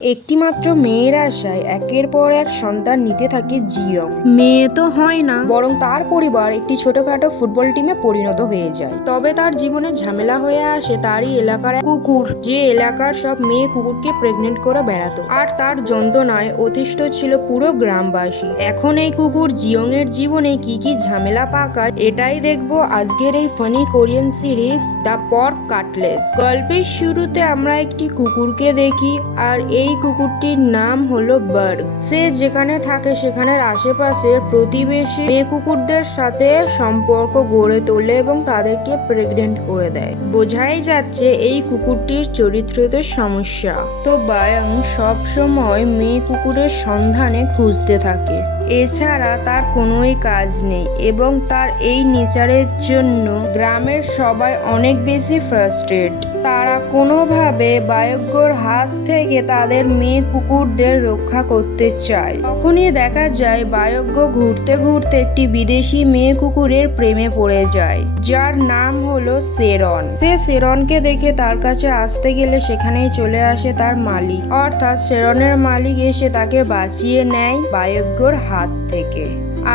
একটিমাত্র মেয়ের আশায় একের পর এক সন্তান নিতে থাকে জিয়ং। মেয়ে তো হয় না, বরং তার পরিবার একটি ছোটখাটো ফুটবল টিমে পরিণত হয়ে যায়। তবে তার জীবনে ঝামেলা হয়ে আসে তারই এলাকার এক কুকুর, যে এলাকার সব মেয়ে কুকুরকে প্রেগনেন্ট করে বেড়াতো, আর তার যন্ত্রণায় অতিষ্ঠ ছিল পুরো গ্রামবাসী। এখন এই কুকুর জিয়ং এর জীবনে কি কি ঝামেলা পাকায়, এটাই দেখবো আজকের এই funny Korean series the pork cutlets. গল্পের শুরুতে আমরা একটি কুকুরকে দেখি, আর এই কুকুরটির নাম হলো বার্গ। সে যেখানে থাকে সেখানের আশেপাশের প্রতিবেশী মেয়ে কুকুরদের সাথে সম্পর্ক গড়ে তোলে এবং তাদেরকে প্রেগনেন্ট করে দেয়। বোঝাই যাচ্ছে এই কুকুরটির চরিত্রতে সমস্যা। তো বায়াং সব সময় মেয়ে কুকুরের সন্ধানে খুঁজতে থাকে। এছাড়া তার কোনোই কাজ নেই এবং তার এই নেচারের জন্য গ্রামের সবাই অনেক বেশি ফ্রাস্ট্রেট। তারা কোনোভাবে বায়গ্যর হাত থেকে তাদের মেয়ে কুকুরদের রক্ষা করতে চায়। তখনই দেখা যায় বায়গ্য ঘুরতে ঘুরতে একটি বিদেশি মেয়ে কুকুরের প্রেমে পড়ে যায়, যার নাম হলো সেরন। সে সেরনকে দেখে তার কাছে আসতে গেলে সেখানেই চলে আসে তার মালিক, অর্থাৎ সেরনের মালিক এসে তাকে বাঁচিয়ে নেয় বায়গ্যর হাত থেকে,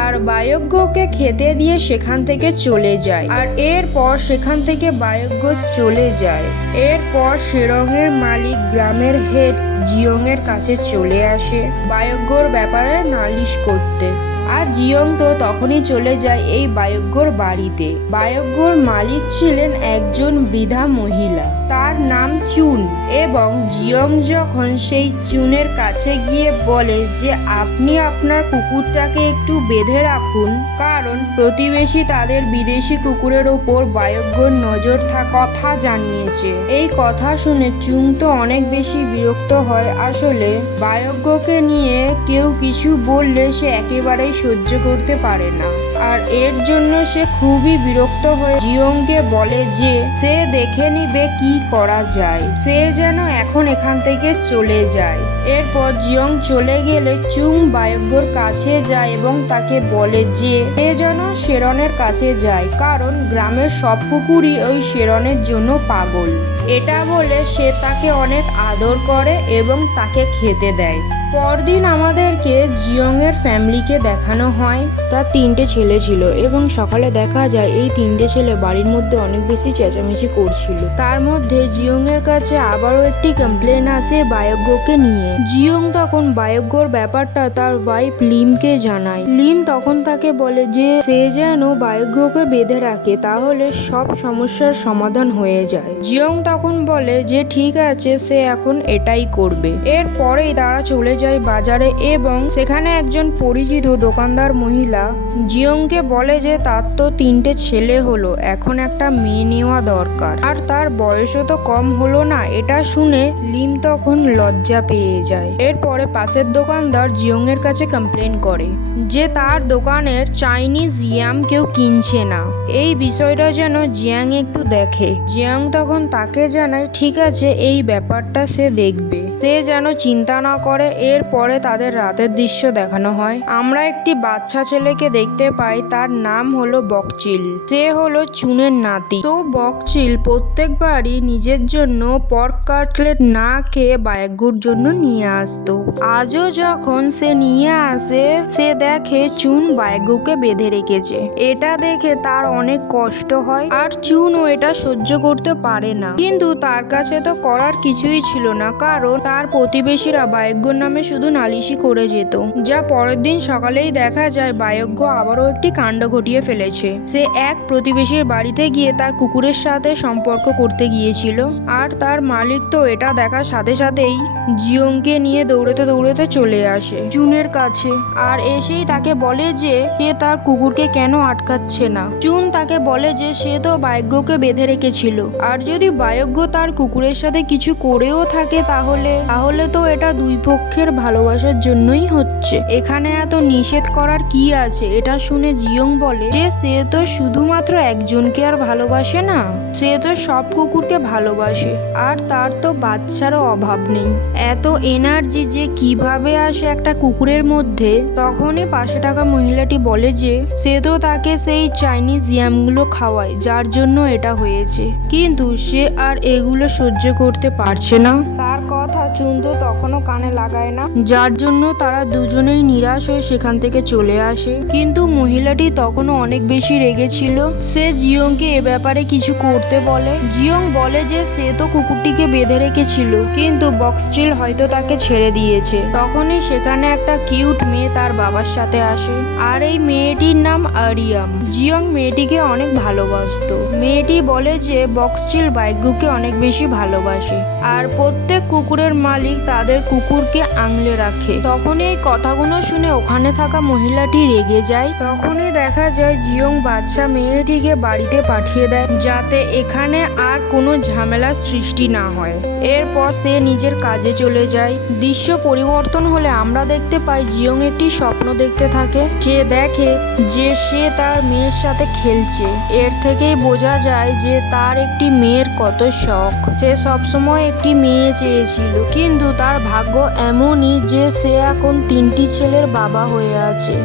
আর বায়গ্যকে খেতে দিয়ে সেখান থেকে চলে যায়। আর এরপর সেখান থেকে বায়গ্য চলে যায়। এরপর সেরঙের মালিক গ্রামের হেড জিয়ং এর কাছে চলে আসে বায়গ্যর ব্যাপারে নালিশ করতে। আর জিয়ং তো তখনই চলে যায় এই বায়গ্যর বাড়িতে। বায়গ্যর মালিক ছিলেন একজন বৃদ্ধা মহিলা, তার নাম চুন। এবং জিয়ং যখন সেই চুনের কাছে গিয়ে বলে যে আপনি আপনার কুকুরটাকে একটু বেঁধে রাখুন, কারণ প্রতিবেশী তাদের বিদেশি কুকুরের ওপর বায়গ্যর নজর কথা জানিয়েছে। এই কথা শুনে চুং তো অনেক বেশি বিরক্ত হয়। আসলে বায়গ্যকে নিয়ে কেউ কিছু বললে সে একেবারেই সহ্য করতে পারে না, আর এর জন্য সে খুবই বিরক্ত হয়ে জিয়ংকে বলে যে সে দেখে নিবে কি করা যায়, সে যেন এখন এখান থেকে চলে যায়। এরপর জিয়ং চলে গেলে চুং বায়গ্যর কাছে যায় এবং তাকে বলে যে সে যেন সেরনের কাছে যায়, কারণ গ্রামের সব কুকুরই ওই সেরনের জন্য পাগল। এটা বলে সে তাকে অনেক আদর করে এবং তাকে খেতে দেয়। পরদিন আমাদেরকে জিয়ং এর ফ্যামিলিকে দেখানো হয়। তার 3টে ছেলে ছিল এবং সকালে দেখা যায় এই 3টে ছেলে বাড়ির মধ্যে অনেক বেশি চেঁচামেচি করছিল। তার মধ্যে জিয়ং এর কাছে আবারও একটি কমপ্লেন আসে বায়গ্যকে নিয়ে। জিয়ং তখন বায়গ্যর ব্যাপারটা তার ওয়াইফ লিমকে জানায়। লিম তখন তাকে বলে যে সে যেন বায়গ্যকে বেঁধে রাখে, তাহলে সব সমস্যার সমাধান হয়ে যায়। জিয়ং তখন বলে যে ঠিক আছে, সে এখন এটাই করবে। এরপরেই তারা চলে যায় বাজারে এবং সেখানে একজন পরিচিত দোকানদার মহিলা জিয়ংকে বলে যে তার তো 3টে ছেলে হলো, এখন একটা মেয়ে নেওয়া দরকার, আর তার বয়সও তো কম হলো না। এটা শুনে লিম তখন লজ্জা পেয়ে যায়। এরপরে পাশের দোকানদার জিয়ং এর কাছে কমপ্লেন করে যে তার দোকানের চাইনিজ ইয়াম কেউ কিনছে না। এই বিষয়টা যেন জিয়াং একটু দেখে। জিয়াং তখন তাকে জানায় ঠিক আছে, এই ব্যাপারটা সে দেখবে, সে যেন চিন্তা না করে। এরপরে তাদের রাতের দৃশ্য দেখানো হয়। আমরা একটি বাচ্চা ছেলেকে দেখতে পাই, তার নাম হলো বকচিল। সে হলো চুনের নাতি। তো বকচিল প্রত্যেকবারই নিজের জন্য পর্ক কাটলেট না খেয়ে বায়গ্যর জন্য নিয়ে আসতো। আজও যখন সে নিয়ে আসে, সে দেখে চুন বায়গ্যকে বেঁধে রেখেছে। এটা দেখে তার অনেক কষ্ট হয়, আর চুনও এটা সহ্য করতে পারে না। কিন্তু তার কাছে তো করার কিছুই ছিল না, কারণ তার প্রতিবেশীরা বায়গ্যর নামে শুধু নালিশই করে যেত। যা পরের দিন সকালেই দেখা যায় বায়গ্য আবারও একটি কাণ্ড ঘটিয়ে ফেলেছে। সে এক প্রতিবেশীর বাড়িতে গিয়ে তার কুকুরের সাথে সম্পর্ক করতে গিয়েছিল, আর তার মালিক তো এটা দেখার সাথে সাথেই জিয়ংকে নিয়ে দৌড়াতে দৌড়াতে চলে আসে চুনের কাছে, আর এসেই তাকে বলে যে সে তার কুকুরকে কেন আটকাচ্ছে না। চুন তাকে বলে যে সে তো বায়গ্যকে বেঁধে রেখেছিল, আর যদি বায়গ্য তার কুকুরের সাথে কিছু করেও থাকে তাহলে তো এটা দুই পক্ষের ভালোবাসার জন্যই হচ্ছে, এখানে এত নিষেধ করার কি আছে। এটা শুনে জিয়ং বলে যে সে তো শুধুমাত্র একজনকে আর ভালোবাসে না, সে তো সব কুকুরকে ভালোবাসে, আর তার তো বাচ্চারও অভাব নেই। এত এনার্জি যে কিভাবে আসে একটা কুকুরের মধ্যে। তখনই পাশে থাকা মহিলাটি বলে যে সে তো তাকে সেই চাইনিজ ইয়ামগুলো খাওয়ায়, যার জন্য এটা হয়েছে, কিন্তু সে আর এগুলো সহ্য করতে পারছে না। তার কথা চুন তো তখনও কানে লাগায় না, যার জন্য তারা দুজনেই নিরাশ হয়ে সেখান থেকে চলে আসে। কিন্তু মহিলাটি তখনও অনেক বেশি রেগেছিল। সে জিয়ংকে এ ব্যাপারে কিছু করতে বলে। জিয়ং বলে যে সে তো কুকুরটিকে বেঁধে রেখেছিল, কিন্তু বক্সচিল হয়তো তাকে ছেড়ে দিয়েছে। তখনই সেখানে একটা কিউট মেয়ে তার বাবার সাথে আসে, আর এই মেয়েটির নাম আরিয়াম। জিয়ং মেয়েটিকে অনেক ভালোবাসতো। মেয়েটি বলে যে বক্সচিল বাইগুকে অনেক বেশি ভালোবাসে, আর প্রত্যেক কুকুরের মালিক তাদের কুকুরকে আংলে রাখে। তখন এই কথাগুলো শুনে ওখানে থাকা মহিলাটি রেগে যায়। তখনই দেখা যায় জিয়ং বাচ্চা মেয়েটিকে বাড়িতে পাঠিয়ে দেয়, যাতে এখানে আর কোনো ঝামেলার সৃষ্টি না হয়। এরপর সে নিজের কাজে চলে যায়। দৃশ্য পরিবর্তন হলে আমরা দেখতে পাই জিয়ং একটি স্বপ্ন দেখতে থাকে। সে দেখে যে সে তার মেয়ের সাথে খেলছে। এর থেকেই বোঝা যায় যে তার একটি মেয়ের কত শখ। সে সবসময় একটি মেয়ে চেয়েছিল, কিন্তু তার ভাগ্য এমনই যে সে এখন 3টি ছেলের বাবা হয়ে আছে।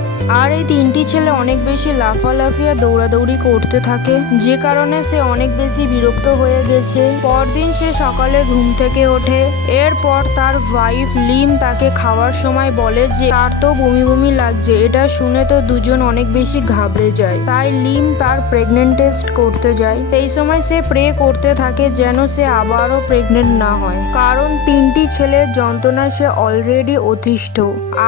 আর এই 3টি ছেলে অনেক বেশি লাফালাফি আর দৌড়াদৌড়ি করতে থাকে, যে কারণে সে অনেক বেশি বিরক্ত হয়ে গেছে। পরদিন সে সকালে ঘুম থেকে ওঠে। এরপর তার ওয়াইফ লিম তাকে খাওয়ার সময় বলে যে তার তো বমি বমি লাগছে। এটা শুনে তো দুজন অনেক বেশি ঘাবড়ে যায়। তাই লিম তার প্রেগনেন্ট টেস্ট করতে যায়। সেই সময় সে প্রে করতে থাকে যেন সে আবারও প্রেগনেন্ট না হয়, কারণ 3টি ছেলের যন্ত্রণা সে অলরেডি অতিষ্ঠ,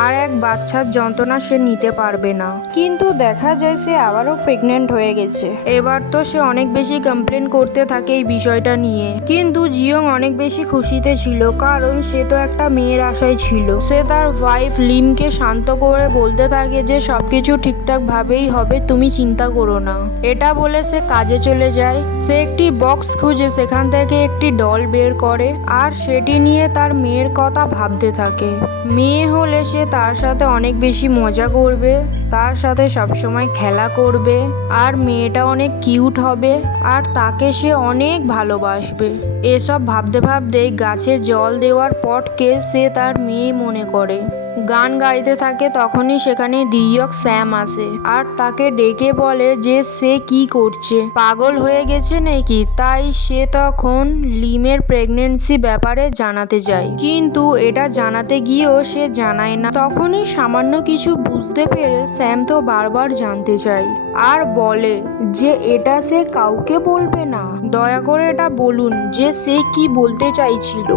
আর এক বাচ্চার যন্ত্রণা সে নিতে পারবে না। কিন্তু দেখা যায় সে আবারও প্রেগনেন্ট হয়ে গেছে। এবার তো সে অনেক বেশি কমপ্লেন করতে থাকে এই বিষয়টা নিয়ে। কিন্তু জিয়ং অনেক বেশি খুশিতে ছিল, কারণ সে তো একটা মেয়ের আশায় ছিল। সে তার ওয়াইফ লিমকে শান্ত করে বলতে থাকে যে সবকিছু ঠিকঠাক ভাবেই হবে, তুমি চিন্তা করো না। এটা বলে সে কাজে চলে যায়। সে একটি বক্স খুঁজে সেখান থেকে একটি ডল বের করে, আর সেটি নিয়ে তার মেয়ের কথা ভাবতে থাকে। মেয়ে হলে সে তার সাথে অনেক বেশি মজা করবে, তার সাথে সবসময় খেলা করবে, আর মেয়েটা অনেক কিউট হবে, আর তাকে সে অনেক ভালোবাসবে। এসব ভাবতে ভাবতেই গাছে জল দেওয়ার পটকে সে তার মেয়ে মনে করে। গান গাইতে থাকে। তখনই সেখানে দিয়ক স্যাম আসে, আর তাকে ডেকে বলে যে সে কি করছে, পাগল হয়ে গেছে নাকি। তাই সে তখন লিমের প্রেগনেন্সি ব্যাপারে জানাতে যায়, কিন্তু এটা জানাতে গিয়েও সে জানায় না। তখনই সামান্য কিছু বুঝতে পেরে স্যাম তো বারবার জানতে চায়, আর বলে যে এটা সে কাউকে বলবে না, দয়া করে এটা বলুন যে সে কি বলতে চাইছিল।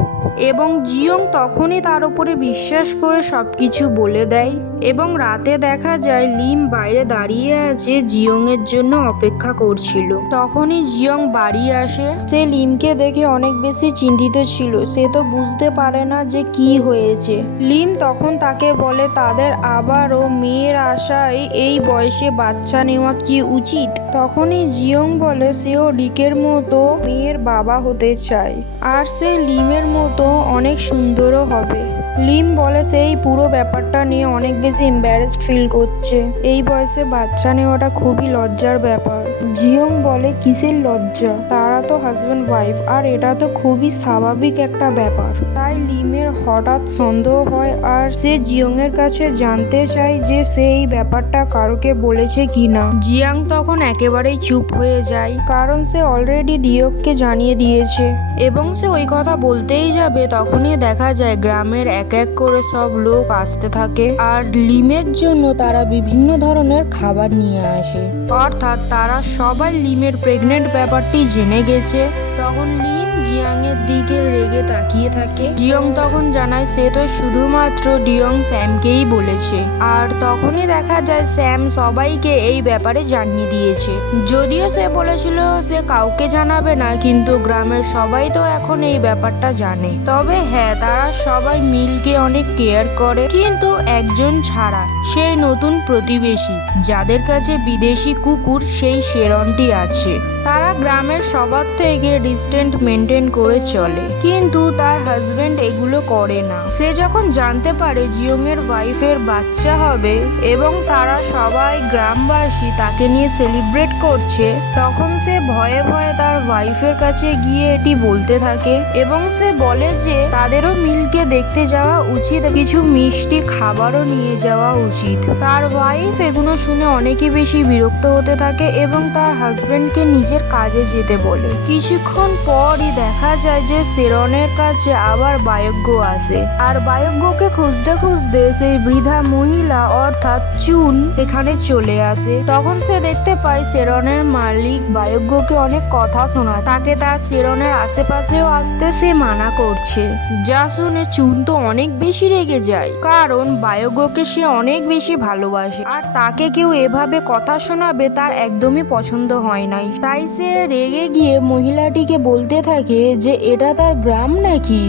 এবং জিয়ং তখনই তার উপরে বিশ্বাস করে সবকিছু বলে দেয়। এবং রাতে দেখা যায় লিম বাইরে দাঁড়িয়ে আছে, জিয়ং এর জন্য অপেক্ষা করছিল। তখনই জিয়ং বাড়ি আসে। সে লিমকে দেখে অনেক বেশি চিন্তিত ছিল। সে তো বুঝতে পারে না যে কি হয়েছে। লিম তখন তাকে বলে তাদের আবারও মেয়ের আশায় এই বয়সে বাচ্চা নেওয়া কি উচিত। তখনই জিয়ং বলে সেও রিকের মতো মেয়ের বাবা হতে চায়, আর সে লিমের মতো অনেক সুন্দরও হবে। লিম বলে সেই পুরো ব্যাপারটা নিয়ে অনেক বেশি এম্বারেসড ফিল করছে। এই বয়সে বাচ্চা নেওয়াটা খুবই লজ্জার ব্যাপার। জিয়ং বলে কিসের লজ্জা, তারা তো হাজব্যান্ড ওয়াইফ, আর এটা তো খুবই স্বাভাবিক একটা ব্যাপার। তাই লিমের হঠাৎ সন্দেহ হয়, আর সে জিয়ং এর কাছে জানতে চায় যে সে এই ব্যাপারটা কারোকে বলেছে কিনা। জিয়াং তখন একেবারেই চুপ হয়ে যায়, কারণ সে অলরেডি দিয়ককে জানিয়ে দিয়েছে। এবং সে ওই কথা বলতেই যাবে, তখনই দেখা যায় গ্রামের এক এক করে সব লোক আসতে থাকে, আর লিমের জন্য তারা বিভিন্ন ধরনের খাবার নিয়ে আসে। অর্থাৎ তারা সবাই লিমের প্রেগনেন্ট ব্যাপারটি জেনে গেছে। তখন লিম জিয়াং এর দিকে রেগে তাকিয়ে থাকে। জিয়ং তখন জানায় সে তো শুধুমাত্র ডিয়ং স্যামকেই বলেছে, আর তখনই দেখা যায় স্যাম সবাইকে এই ব্যাপারে জানিয়ে দিয়েছে। যদিও সে বলেছিল সে কাউকে জানাবে না, কিন্তু গ্রামের সবাই তো এখন এই ব্যাপারটা জানে। তবে হ্যাঁ, তারা সবাই মিলকে অনেক কেয়ার করে, কিন্তু একজন ছাড়া, সেই নতুন প্রতিবেশী যাদের কাছে বিদেশি কুকুর সেই শেরনটি আছে। তারা গ্রামের সবার থেকে ডিস্টেন্স মেনটেন করে চলে, কিন্তু তার হাজবেন্ড এগুলো করে না। সে যখন জানতে পারে জিয়ং এর ওয়াইফের বাচ্চা হবে এবং তারা সবাই গ্রামবাসী তাকে নিয়ে সেলিব্রেট করছে, তখন সে ভয়ে ভয়ে তার ওয়াইফের কাছে গিয়ে এটি বলতে থাকে। এবং সে বলে যে তাদেরও মিলকে দেখতে যাওয়া উচিত, কিছু মিষ্টি খাবারও নিয়ে যাওয়া উচিত। তার ওয়াইফ এগুলো শুনে অনেকই বেশি বিরক্ত হতে থাকে এবং তার হাজবেন্ডকে নিজের কাজে যেতে বলে। কিছুক্ষণ পরই দেখা যায় যে সেরনের কাছে আবার বায়জ্ঞ আসে, আর বায়জ্ঞকে খুঁজতে খুঁজতে সেই বৃদ্ধা মহিলা অর্থাৎ চুন এখানে চলে আসে। তখন সে দেখতে পায় সেরনের মালিক বায়জ্ঞকে অনেক কথা শোনায়, তাকে তার সেরনের আশেপাশেও আসতে সে মানা করছে। যা শুনে চুন তো অনেক বেশি রেগে যায়, কারণ বায়জ্ঞকে সে অনেক বেশি ভালোবাসে, আর তাকে কেউ এভাবে কথা শোনাবে তার একদমই পছন্দ হয় নাই। তাই সে রেগে গিয়ে মহিলাটিকে বলতে থাকে যে এটা তার গ্রাম নাকি,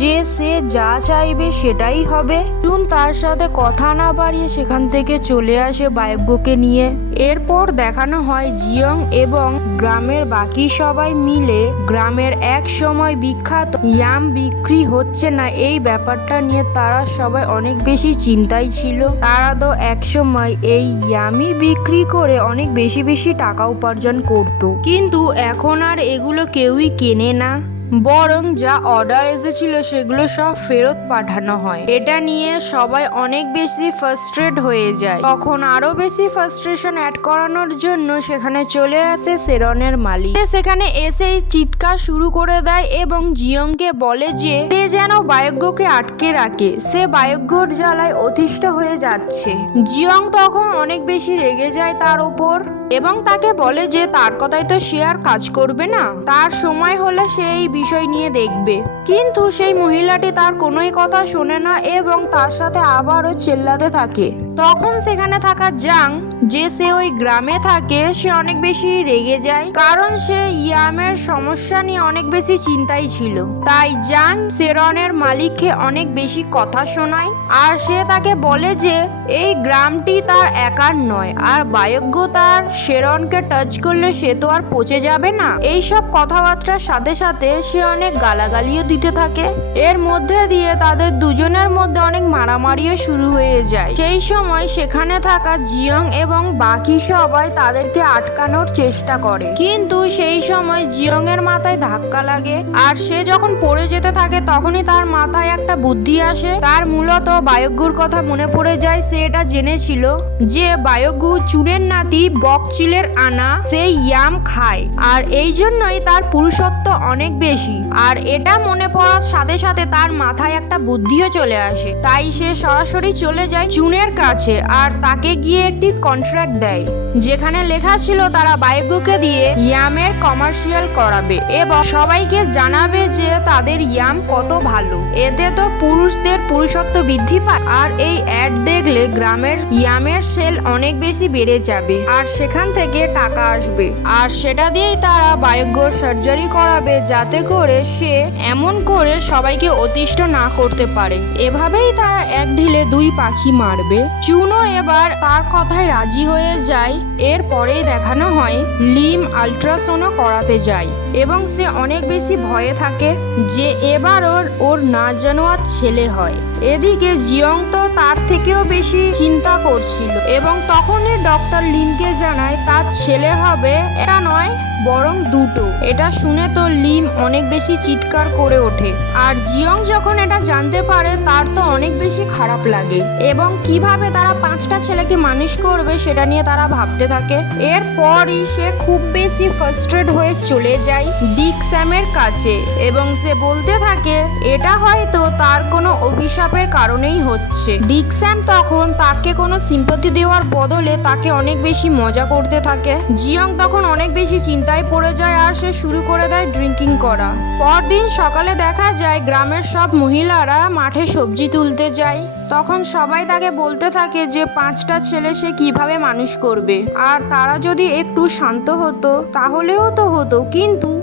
যে সে যা চাইবে সেটাই হবে। চুন তার সাথে কথা না বাড়িয়ে সেখান থেকে চলে আসে বায়জ্ঞকে নিয়ে। এরপর দেখানো হয় জিয়ং এবং গ্রামের বাকি সবাই মিলে গ্রামের এক সময় বিখ্যাত ইয়াম বিক্রি হচ্ছে না এই ব্যাপারটা নিয়ে তারা সবাই অনেক বেশি চিন্তায় ছিল। তারা তো এক সময় এই ইয়ামি বিক্রি করে অনেক বেশি বেশি টাকা উপার্জন করত, কিন্তু এখন আর এগুলো কেউই কেনে না, বরং যা অর্ডার এসেছিল সেগুলো সব ফেরত পাঠানো হয়। এটা নিয়ে সবাই অনেক বেশি ফ্রাস্ট্রেট হয়ে যায়। তখন আরো বেশি ফ্রাস্ট্রেশন অ্যাড করানোর জন্য সেখানে চলে আসে সেরনের মালিক। সেখানে এসে চিৎকার শুরু করে দেয় এবং জিয়ংকে বলে যে সে যেন বায়জ্ঞকে আটকে রাখে, সে বায়জ্ঞর জ্বালায় অতিষ্ঠ হয়ে যাচ্ছে। জিয়ং তখন অনেক বেশি রেগে যায় তার উপর এবং তাকে বলে যে তার কথাই তো সে আর কাজ করবে না, তার সময় হলে সে এই বিষয় নিয়ে দেখবে। কিন্তু সেই মহিলাটি তার কোনোই কথা শোনে না এবং তার সাথে আবারও চিল্লাতে থাকে। তখন সেখানে থাকা জাং, যে সে ওই গ্রামে থাকে, সে অনেক বেশি রেগে যায়, কারণ সে ইয়ামের সমস্যা নিয়ে অনেক বেশি চিন্তায় ছিল। তাই জাং সেরনের মালিককে অনেক বেশি কথা শোনায়, আর সে তাকে বলে যে এই গ্রামটি তার একার নয়, আর বায়জ্ঞ তার সেরনকে টাচ করলে সে তো আর পচে যাবে না। এইসব কথাবার্তার সাথে সাথে সে অনেক গালাগালিও দিতে থাকে। এর মধ্যে দিয়ে তাদের দুজনের মধ্যে অনেক মারামারিও শুরু হয়ে যায়। সেই সময় সেখানে থাকা জিয়ং এবং বাকি সবাই তাদেরকে আটকানোর চেষ্টা করে, কিন্তু সেই সময় জিয়ং এর মাথায় ধাক্কা লাগে, আর সে যখন পড়ে যেতে থাকে তখনই তার মাথায় একটা বুদ্ধি আসে। তার মূলত বায়জ্ঞর কথা মনে পড়ে যায়। সে এটা জেনেছিল যে বায়জ্ঞ চুনের নাতি বকচিলের আনা সেই ইয়াম খায়, আর এই জন্যই তার পুরুষত্ব অনেক বেশি। আর এটা মনে পড়ার সাথে সাথে তার মাথায় একটা বুদ্ধিও চলে আসে। তাই সে সরাসরি চলে যায় চুনের কাছে আর তাকে গিয়ে একটি কন্ট্রাক্ট দেয়, যেখানে লেখা ছিল তারা বায়জ্ঞকে দিয়ে ইয়ামের কমার্শিয়াল করাবে এবং সবাইকে জানাবে যে তাদের ইয়াম কত ভালো। এতে তো পুরুষদের পুরুষত্ব বৃদ্ধি পায়, আর এই অ্যাড দেখলে গ্রামের ইয়ামের সেল অনেক বেশি বেড়ে যাবে, আর সেখান থেকে টাকা আসবে, আর সেটা দিয়েই তারা বায়জ্ঞর সার্জারি করাবে, যাতে করে সে এমন করে সবাইকে অতিষ্ঠ না করতে পারে। এভাবেই তারা এক ঢিলে দুই পাখি মারবে। চুনো এবার তার কথায় রাজি হয়ে যায়। এরপরেই দেখানো হয় লিম আল্ট্রাসাউন্ড করাতে যায় এবং সে অনেক বেশি ভয়ে থাকে যে এবার ওর না যেন আর ছেলে হয়। এদিকে জিয়ং তো তার থেকেও বেশি চিন্তা করছিল এবং তখনই ডক্টর লিমকে জানায় তার ছেলে হবে, এটা নয় বরং দুটো। এটা শুনে তো লিম অনেক বেশি চিৎকার করে ওঠে, আর জিয়ং যখন এটা জানতে পারে তার তো অনেক বেশি খারাপ লাগে এবং কিভাবে তারা 5টা ছেলেকে মানুষ করবে সেটা নিয়ে তারা ভাবতে থাকে। এরপরই সে খুব বেশি ফ্রাস্ট্রেট হয়ে চলে যায় ডিক স্যামের কাছে এবং সে বলতে থাকে এটা হয়তো তার কোনো অভিশাপের কারণেই হচ্ছে। ডিক স্যাম তখন তাকে কোনো সিম্পাথি দেওয়ার বদলে তাকে অনেক বেশি মজা করতে থাকে। জিয়ং তখন অনেক বেশি চিন্তায় পড়ে যায় আর সে শুরু করে দেয় ড্রিঙ্কিং করা। পরদিন সকালে দেখা যায় গ্রামের সব মহিলারা মাঠে সবজি তুলতে যায়। তখন সবাই তাকে বলতে থাকে যে 5টা ছেলে সে কিভাবে মানুষ করবে, আর তারা যদি একটু শান্ত হতো তাহলেও তো হতো,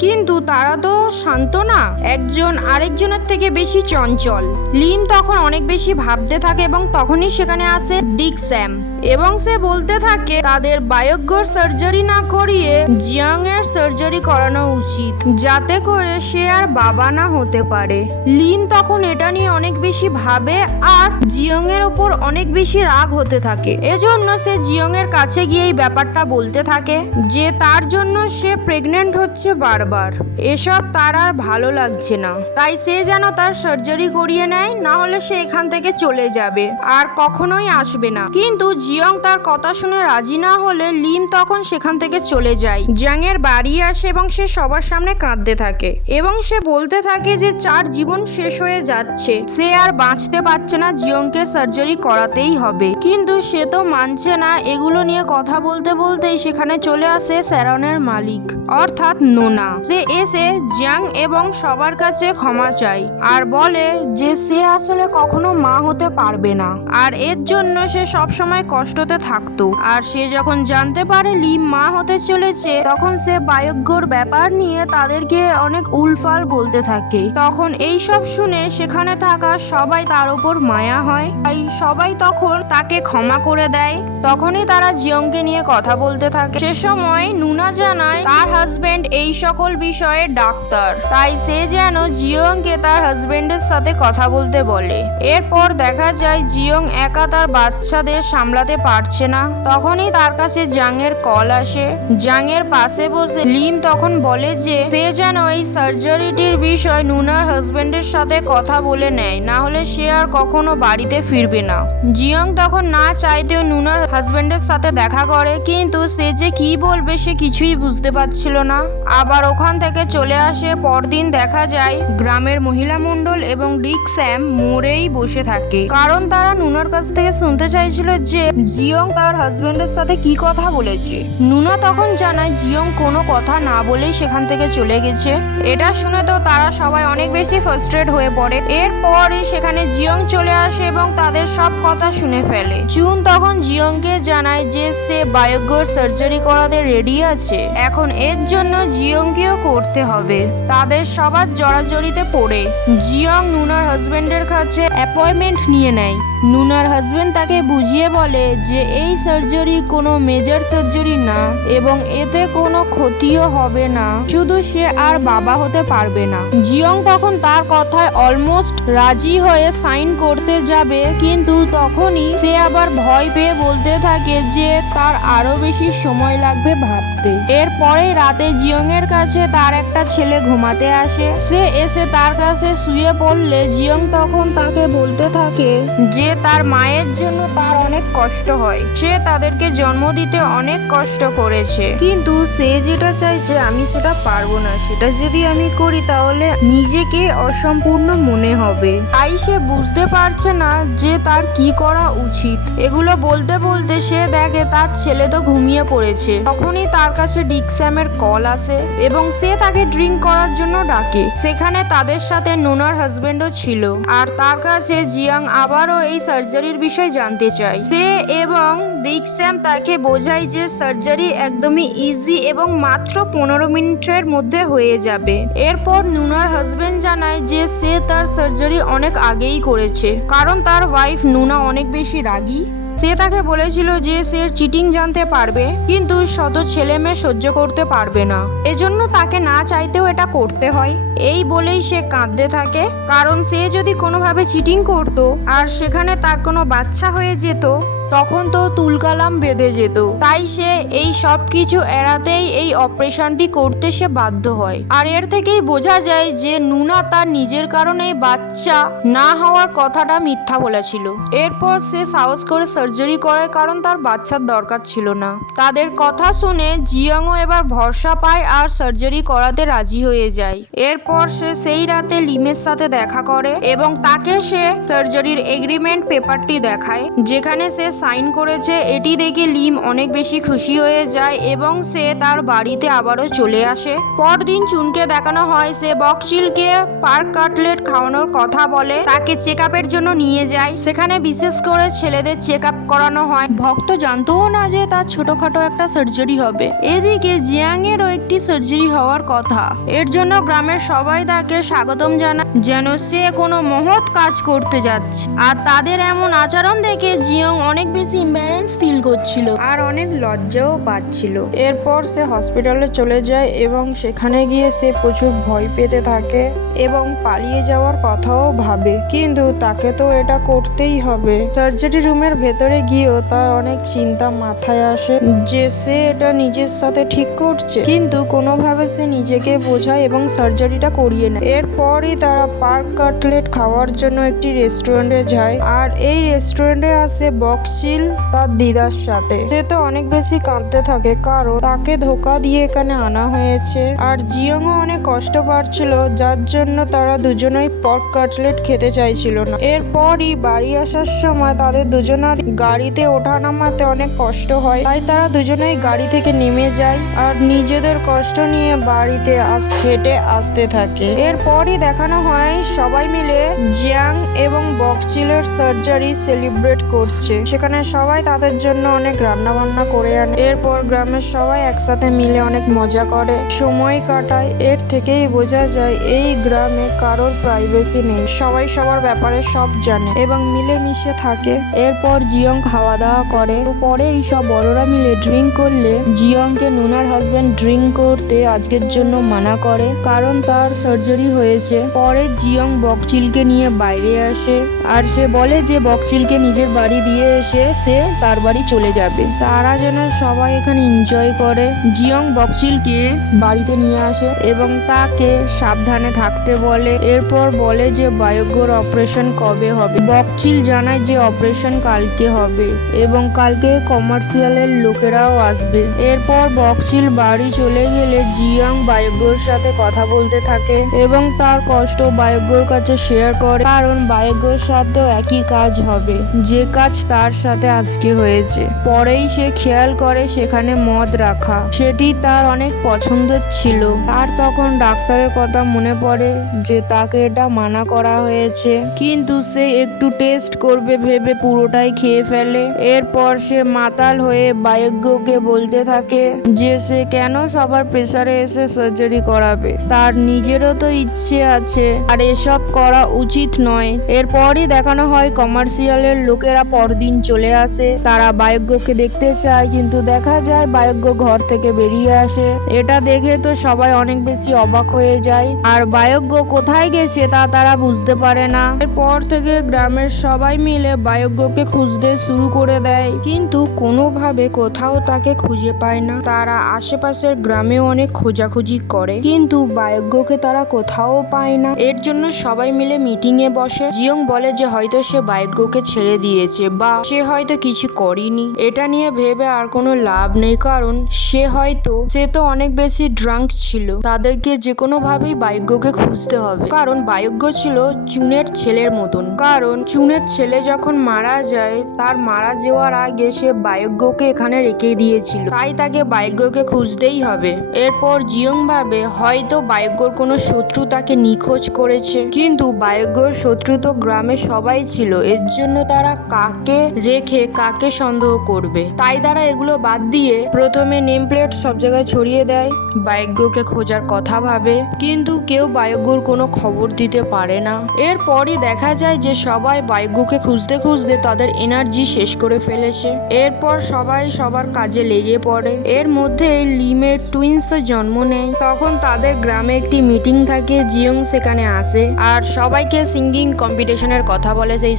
কিন্তু তারা তো শান্ত না, একজন আরেকজনের থেকে বেশি চঞ্চল। লিম তখন অনেক বেশি ভাবতে থাকে এবং তখনই সেখানে আসে ডিক স্যাম এবং সে বলতে থাকে তাদের বায়জ্ঞর সার্জারি না করিয়ে জিয়ং এর সার্জারি করানো উচিত, যাতে করে সে আর বাবা না হতে পারে। লিম তখন এটা নিয়ে অনেক বেশি ভাবে আর জিয়ং এর উপর অনেক বেশি রাগ হতে থাকে। এজন্য সে জিয়ং এর কাছে গিয়ে এই ব্যাপারটা বলতে থাকে যে তার জন্য সে প্রেগনেন্ট হচ্ছে বারবার, এসব তার আর ভালো লাগছে না, তাই সে যেন তার সার্জারি করিয়ে নেয়, না হলে সে এখান থেকে চলে যাবে আর কখনোই আসবে না। কিন্তু জিয়ং তার কথা শুনে রাজি না হলে লিম তখন সেখান থেকে চলে যায়। জিয়াং এর বাড়ি আসে এবং সে সবার সামনে কাঁদতে থাকে এবং সে বলতে থাকে যে তার জীবন শেষ হয়ে যাচ্ছে, সে আর বাঁচতে পারছে না, জিয়ংকে সার্জারি করাতেই হবে। কিন্তু সে তো মানছে না। এগুলো নিয়ে কথা বলতে বলতেই সেখানে চলে আসে স্যারনের মালিক অর্থাৎ নোনা। সে এসে জিয়াং এবং সবার কাছে ক্ষমা চায় আর বলে যে সে আসলে কখনো মা হতে পারবে না আর এর জন্য সে সবসময় কষ্টতে থাকতো। আর সে যখন জানতে পারে লিম মা হতে চলেছে তখন সে বায়জ্ঞর ব্যাপার নিয়ে তাদেরকে অনেক উলফাল বলতে থাকে। তখন এই সব শুনে সেখানে থাকা সবাই তার উপর মায়া হয়, তাই সবাই তখন তাকে ক্ষমা করে দেয়। তখনই তারা জিয়ংকে নিয়ে কথা বলতে থাকে। সে সময় নুনা জানায় তার হাজবেন্ড এই সকল বিষয়ে ডাক্তার, তাই সে যেন জিয়ংকে তার হাজবেন্ডের সাথে কথা বলতে বলে। এরপর দেখা যায় জিয়ং একা তার বাচ্চাদের সামলাতে পারছে না। তখনই তার কাছে জাং এর কল আসে। জাং এর পাশে বসে লিম তখন বলে যে সে যেন এই সার্জারিটির বিষয় নুনার হাজবেন্ডের সাথে কথা বলে নেয়, না হলে সে আর কখনো বাড়িতে ফিরবে না। জিয়ং তখন না চাইতেও নুনার হাজবেন্ডের সাথে দেখা করে, কিন্তু সে যে কি বলবে সে কিছুই বুঝতে পারছিল না। আবার ওখান থেকে চলে আসে। পরদিন দেখা যায় গ্রামের মহিলা মণ্ডল এবং ডিক স্যাম মোড়েই বসে থাকে, কারণ তারা নুনার কাছ থেকে শুনতে চাইছিল যে জিয়ং তার হাজবেন্ডের সাথে কি কথা বলেছে। নুনা তখন জানায় জিয়ং কোনো কথা না বলেই সেখান থেকে চলে গেছে। এটা শুনে তো তারা সবাই অনেক বেশি ফ্রাস্ট্রেট হয়ে পড়ে। এরপরই সেখানে জিয়ং চলে আসে এবং তাদের সব কথা শুনে ফেলে। চুন তখন জিয়ংকে জানায় যে সে বায়জ্ঞর সার্জারি করাতে রেডি আছে, এখন এর জন্য জিয়ংকেও করতে হবে। তাদের সবার জড়াজড়িতে পড়ে জিয়ং নুনার হাজবেন্ডের কাছে অ্যাপয়েন্টমেন্ট নিয়ে নেয়। নুনার হাজবেন্ড তাকে বুঝিয়ে বলে যে এই সার্জারি কোনো মেজর সার্জারি না এবং এতে কোনো ক্ষতিও হবে না, শুধু সে আর বাবা হতে পারবে না। জিয়ং তখন তার কথায় অলমোস্ট রাজি হয়ে সাইন করতে যাবে, কিন্তু তখনই সে আবার ভয় পেয়ে বলতে থাকে যে তার আরো বেশি সময় লাগবে ভাবতে। এরপরে রাতে জিয়ং এর কাছে তার একটা ছেলে ঘুমাতে আসে। সে এসে তার কাছে শুয়ে পড়লে জিয়ং তখন তাকে বলতে থাকে যে তার মায়ের জন্য তার অনেক কষ্ট হয়, সে তাদেরকে জন্ম দিতে অনেক কষ্ট করেছে, কিন্তু সে যেটা চায় যে আমি সেটা পারবো না, সেটা যদি আমি করি তাহলে নিজেকে অসম্পূর্ণ মনে হবে। তাই সে বুঝতে পারছে না যে তার কি করা উচিত। এগুলো বলতে বলতে সে দেখে তার ছেলে তো ঘুমিয়ে পড়েছে। তখনই তার কাছে ডিক স্যামের কল আসে এবং সে তাকে ড্রিঙ্ক করার জন্য ডাকে। সেখানে তাদের সাথে নোনার হাজবেন্ডও ছিল আর তার কাছে জিয়াং আবারও এই সার্জারির বিষয় জানতে চায়। সে এবং ডিক স্যাম তাকে বোঝায় যে সার্জারি একদমই ইজি এবং মাত্র 15 মিনিটের মধ্যে হয়ে যাবে। এরপর নুনার হাজবেন্ড জানায় যে সে তার সার্জারি অনেক আগেই করেছে, কারণ তার ওয়াইফ নুনা অনেক বেশি রাগী। সে তাকে বলেছিল যে সে চিটিং জানতে পারবে, কিন্তু শত ছেলে মেয়ে সহ্য করতে পারবে না, এজন্য তাকে না চাইতেও এটা করতে হয়। এই বলেই সে কাঁদতে থাকে, কারণ সে যদি কোনোভাবে চিটিং করতো আর সেখানে তার কোনো বাচ্চা হয়ে যেত তখন তো তুলকালাম বেঁধে যেত। তাই সে এই সব কিছু এড়াতেই এই অপারেশনটি করতে সে বাধ্য হয়। আর এর থেকেই বোঝা যায় যে নুনা তার নিজের কারণে বাচ্চা না হওয়ার কথাটা মিথ্যা বলেছিল। এরপর সে সাহস করে সার্জারি করে, কারণ তার বাচ্চার দরকার ছিল না। তাদের কথা শুনে জিয়ংও এবার ভরসা পায় আর সার্জারি করাতে রাজি হয়ে যায়। এরপর সে সেই রাতে লিমের সাথে দেখা করে এবং তাকে সে সার্জারির এগ্রিমেন্ট পেপারটি দেখায়, যেখানে সে সাইন করেছে। এটি দেখে লিম অনেক বেশি খুশি হয়ে যায় এবং সে তার বাড়িতে আবারও চলে আসে। পরদিন চুনকে দেখানো হয় সে বকচিলকে পার্ক কাটলেট খাওয়ানোর কথা বলে, তাকে চেক আপের জন্য নিয়ে যায়। সেখানে বিশেষ করে ছেলেদের চেক আপ করানো হয়। ভক্ত জানতোও না যে তার ছোটখাটো একটা সার্জারি হবে। এদিকে জিয়াং এরও একটি সার্জারি হওয়ার কথা। এর জন্য গ্রামের সবাই তাকে স্বাগতম জানায়, যেন সে কোনো মহৎ কাজ করতে যাচ্ছে। আর তাদের এমন আচরণ দেখে জিয়ং অনেক বেশি ইমব্যালেন্স ফিল করছিল আর অনেক লজ্জাও পাচ্ছিল। এরপর সে হসপিটালে চলে যায় এবং সেখানে গিয়ে সে প্রচুর ভয় পেতে থাকে এবং পালিয়ে যাওয়ার কথাও ভাবে, কিন্তু তাকে তো এটা করতেই হবে। সার্জারি রুমের ভেতরে গিয়েও তার অনেক চিন্তা মাথায় আসে যে সে এটা নিজের সাথে ঠিক করছে, কিন্তু কোনোভাবে সে নিজেকে বোঝায় এবং সার্জারিটা করিয়ে নেয়। এরপরই তারা পার্ক কাটলেট খাওয়ার জন্য একটি রেস্টুরেন্টে যায় আর এই রেস্টুরেন্টে আসে বকচিল তার দিদার সাথে। সে তো অনেক বেশি কাঁদতে থাকে কারণ তাকে ধোকা দিয়ে এখানে আনা হয়েছে আর জিয়ংও অনেক কষ্ট পাচ্ছিল, যার জন্য তারা দুজনেই পর্ক কাটলেট খেতে চাইছিল না। এরপরই বাড়ি আসার সময় তাদের দুজনের গাড়িতে ওঠা নামাতে অনেক কষ্ট হয়, তাই তারা দুজনেই গাড়ি থেকে নেমে যায় আর নিজেদের কষ্ট নিয়ে বাড়িতে হেঁটে আসতে থাকে। এরপরই দেখানো হয় সবাই মিলে জিয়াং এবং বকচিলের সার্জারি সেলিব্রেট করছে। সেখানে সবাই তাদের জন্য অনেক রান্না বান্না করে আনে। এরপর গ্রামের সবাই একসাথে মিলে অনেক মজা করে, সময় কাটায়। এর থেকেই বোঝা যায় এই গ্রামে কারোর প্রাইভেসি নেই, সবাই সবার ব্যাপারে সব জানে এবং মিলেমিশে থাকে। এরপর জিয়ং খাওয়া দাওয়া করে। পরে এই সব বড়রা মিলে ড্রিঙ্ক করলে জিয়ংকে নুনার হাজবেন্ড ড্রিঙ্ক করতে আজকের জন্য মানা করে কারণ তার সার্জারি হয়েছে। পরে জিয়ং বকচিলকে নিয়ে বাইরে আসে আর সে বলে যে বকচিলকে নিজের বাড়ি দিয়ে এসে সে তার বাড়ি চলে যাবে। তারা যেন সবাই এখানে এনজয় করে। জিয়ং বকচিলকে বাড়িতে নিয়ে আসে এবং তাকে সাবধানে থাকতে বলে। এরপর বলে যে বায়োগ্যর অপারেশন কবে হবে। বকচিল জানায় যে অপারেশন কালকে হবে এবং কালকে কমার্শিয়ালের লোকেরাও আসবে। এরপর বকচিল বাড়ি চলে গেলে জিয়ং বায়োগ্যর সাথে কথা বলতে থাকে এবং তার কষ্ট বায়োগ্যর কাছে শেয়ার করে কারণ বায়োগ্যর সাথেও একই কাজ হবে যে কাজ তার সাথে আজকে হয়েছে। পরেই সে খেয়াল করে সেখানে মদ রাখা, সেটি তার অনেক পছন্দের ছিল। আর তখন ডাক্তারের কথা মনে পড়ে যে তাকে এটা মানা করা হয়েছে, কিন্তু সে একটু টেস্ট করবে ভেবে পুরোটাই খেয়ে ফেলে। এরপর সে মাতাল হয়ে বায়োগ্যকে বলতে থাকে যে সে কেন সবার প্রেসারে এসে সার্জারি করাবে, তার নিজেরও তো ইচ্ছে আছে আর এসব করা উচিত নয়। এরপরই দেখানো হয় কমার্শিয়ালের লোকেরা পরদিন চলে আসে। তারা বায়োগ্যকে দেখতে চায়, কিন্তু দেখা যায় বায়োগ্য ঘর থেকে বেরিয়ে আসে। এটা দেখে তো সবাই অনেক বেশি অবাক হয়ে যায় আর বায়োগ্য কোথায় গেছে তা তারা বুঝতে পারে না। এরপর থেকে গ্রামের সবাই মিলে বায়োগ্যকে খুঁজতে শুরু করে দেয়, কিন্তু কোনোভাবে কোথাও তাকে খুঁজে পায় না। তারা আশেপাশের গ্রামেও অনেক খোঁজাখুঁজি করে, কিন্তু বায়োগ্যকে তারা কোথাও পায় না। এর জন্য সবাই মিলে মিটিং এ বসে। জিয়ং বলে যে হয়তো সে বায়োগ্যকে ছেড়ে দিয়েছে বা সে হয়তো কিছু করেনি। এটা নিয়ে ভেবে আর কোনো লাভ নেই কারণ সে তো অনেক বেশি ড্রাঙ্ক ছিল। তাদেরকে যে কোনো ভাবেই বায়োগ্যকে খুঁজতে হবে কারণ বায়োগ্য ছিল চুনের ছেলের মতন। কারণ চুনের ছেলে যখন মারা যায় তার মারা যাওয়ার আগে সে বায়োগ্যকে এখানে রেখে দিয়েছিল, তাই তাকে বায়োগ্যকে খুঁজতেই হবে। এরপর জিয়ং ভাবে হয়তো বায়োগ্যর কোনো শত্রু তাকে নিখোঁজ করেছে, কিন্তু বায়োগ্যর শত্রু তো গ্রামে সবাই ছিল। এর জন্য তারা কাকে রেখে কাকে সন্দেহ করবে, তাই তারা এগুলো বাদ দিয়ে প্রথমে নেম প্লেট সব জায়গায় ছড়িয়ে দেয়, বায়োগ্যকে খোঁজার কথা ভাবে, কিন্তু কেউ বায়োগ্যর কোনো খবর দিতে পারে না। এরপরই দেখা যায় যে সবাই বায়োগ্যকে খুঁজতে খুঁজতে তাদের এনার্জি শেষ করে ফেলেছে। এরপর সবাই সবার কাজে লেগে পড়ে। এর মধ্যে লিমের টুইন্স জন্ম নেয়। তখন তাদের গ্রামে একটি মিটিং থাকে, জিয়ং সেখানে আসে আর সবাইকে সিঙ্গিং কম্পিটিশনের কথা বলে। সেই